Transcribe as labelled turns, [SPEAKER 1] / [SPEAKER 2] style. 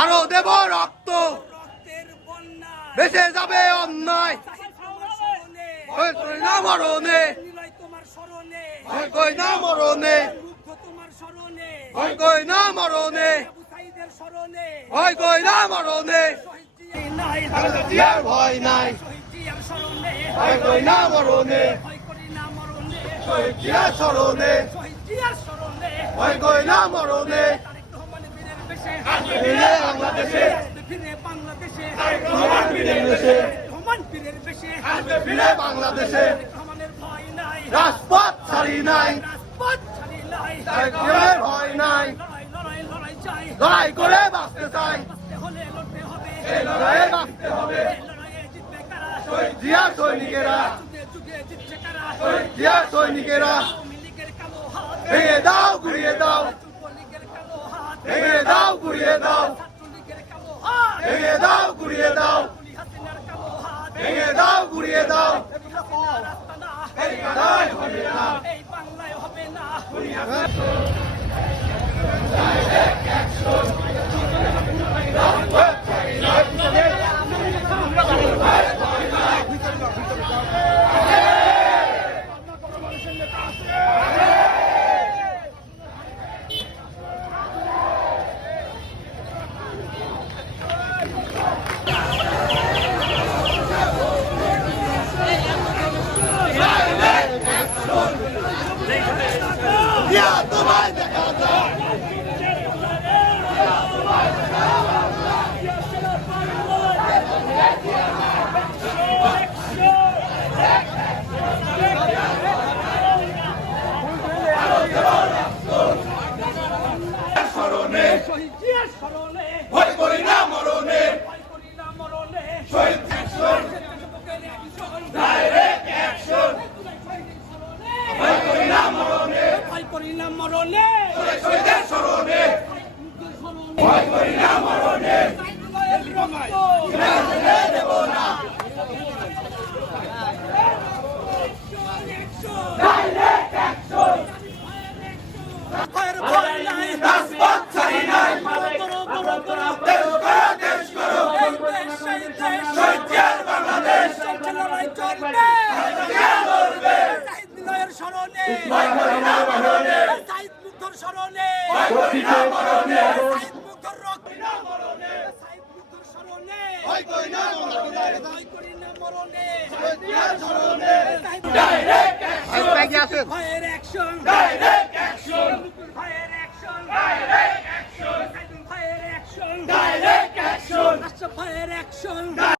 [SPEAKER 1] আরও দেব রক্ত
[SPEAKER 2] বেঁচে যাবে অন্যায়
[SPEAKER 1] তোমার স্মরণে সাইদের স্মরণে
[SPEAKER 2] কই না মরণে?
[SPEAKER 1] নাই
[SPEAKER 2] ভয় নাই
[SPEAKER 1] স্মরণে
[SPEAKER 2] কই না মরণে?
[SPEAKER 1] ভয় মরণে
[SPEAKER 2] স্মরণে।
[SPEAKER 1] শহীদ
[SPEAKER 2] কই না মরণে? ফিরে বাংলাদেশে।
[SPEAKER 1] ফিরে বাংলাদেশে
[SPEAKER 2] ফিরে বাংলাদেশে।
[SPEAKER 1] নাই
[SPEAKER 2] রাজপথ ছাড়ি নাই।
[SPEAKER 1] রাজপথ ছাড়ি নাই।
[SPEAKER 2] ভয় নাই?
[SPEAKER 1] চাই।
[SPEAKER 2] লড়াই করে বাঁচতে চাই।
[SPEAKER 1] হলে লড়তে হবে।
[SPEAKER 2] এই লড়াইয়ে বাঁচতে হবে।
[SPEAKER 1] লড়াইয়ে জিতবে কারা?
[SPEAKER 2] জিয়া সৈনিকেরা।
[SPEAKER 1] যুগে যুগে জিতছে কারা?
[SPEAKER 2] জিয়া সৈনিকেরা।
[SPEAKER 1] লীগের কালো হাত।
[SPEAKER 2] ভেঙে দাও ঘুরিয়ে দাও।
[SPEAKER 1] যুবলীগের কালো হাত।
[SPEAKER 2] ভেঙে দাও ঘুরিয়ে দাও।
[SPEAKER 1] ছাত্রলীগের কালো হাত।
[SPEAKER 2] ভেঙে দাও ঘুরিয়ে ভেঙে দাও ঘুরিয়ে দাও
[SPEAKER 1] পুলি হাসিনার রাস্তা না
[SPEAKER 2] দাও হবে না
[SPEAKER 1] এই বাংলায় হবে না
[SPEAKER 2] জিয়া তোমায় দেখা যায় স্মরণে
[SPEAKER 1] শহীদ জিয়ার স্মরণে
[SPEAKER 2] ভয় করি না মরণে
[SPEAKER 1] ভয় করি না মরণে
[SPEAKER 2] শহীদ অ্যাকশন
[SPEAKER 1] যুবকের অ্যাকশন
[SPEAKER 2] ডাইরেক্ট অ্যাকশন ভয় করি না মরণে
[SPEAKER 1] ভয় না
[SPEAKER 2] স্মরণে। ভয় করি না মরণে রাজপথ ছাড়ি নাই দেশ করো দেশ করো শহীদ জিয়ার বাংলাদেশ জিয়া লড়বে ভয় করি না মরণে
[SPEAKER 1] স্মরণে
[SPEAKER 2] ভয় করি না মরণে
[SPEAKER 1] সাইদ মুক্তর রক্ত না মরণে সাইদ মুক্তর স্মরণে
[SPEAKER 2] ভয় করি না মরণে
[SPEAKER 1] ভয় করি না মরণে
[SPEAKER 2] জিয়ার স্মরণে ডাইরেক্ট অ্যাকশন
[SPEAKER 1] ভয়ের অ্যাকশন
[SPEAKER 2] ডাইরেক্ট অ্যাকশন
[SPEAKER 1] ভয়ের অ্যাকশন
[SPEAKER 2] ডাইরেক্ট অ্যাকশন
[SPEAKER 1] ভয়ের অ্যাকশন
[SPEAKER 2] ডাইরেক্ট অ্যাকশন
[SPEAKER 1] রাষ্ট্র অ্যাকশন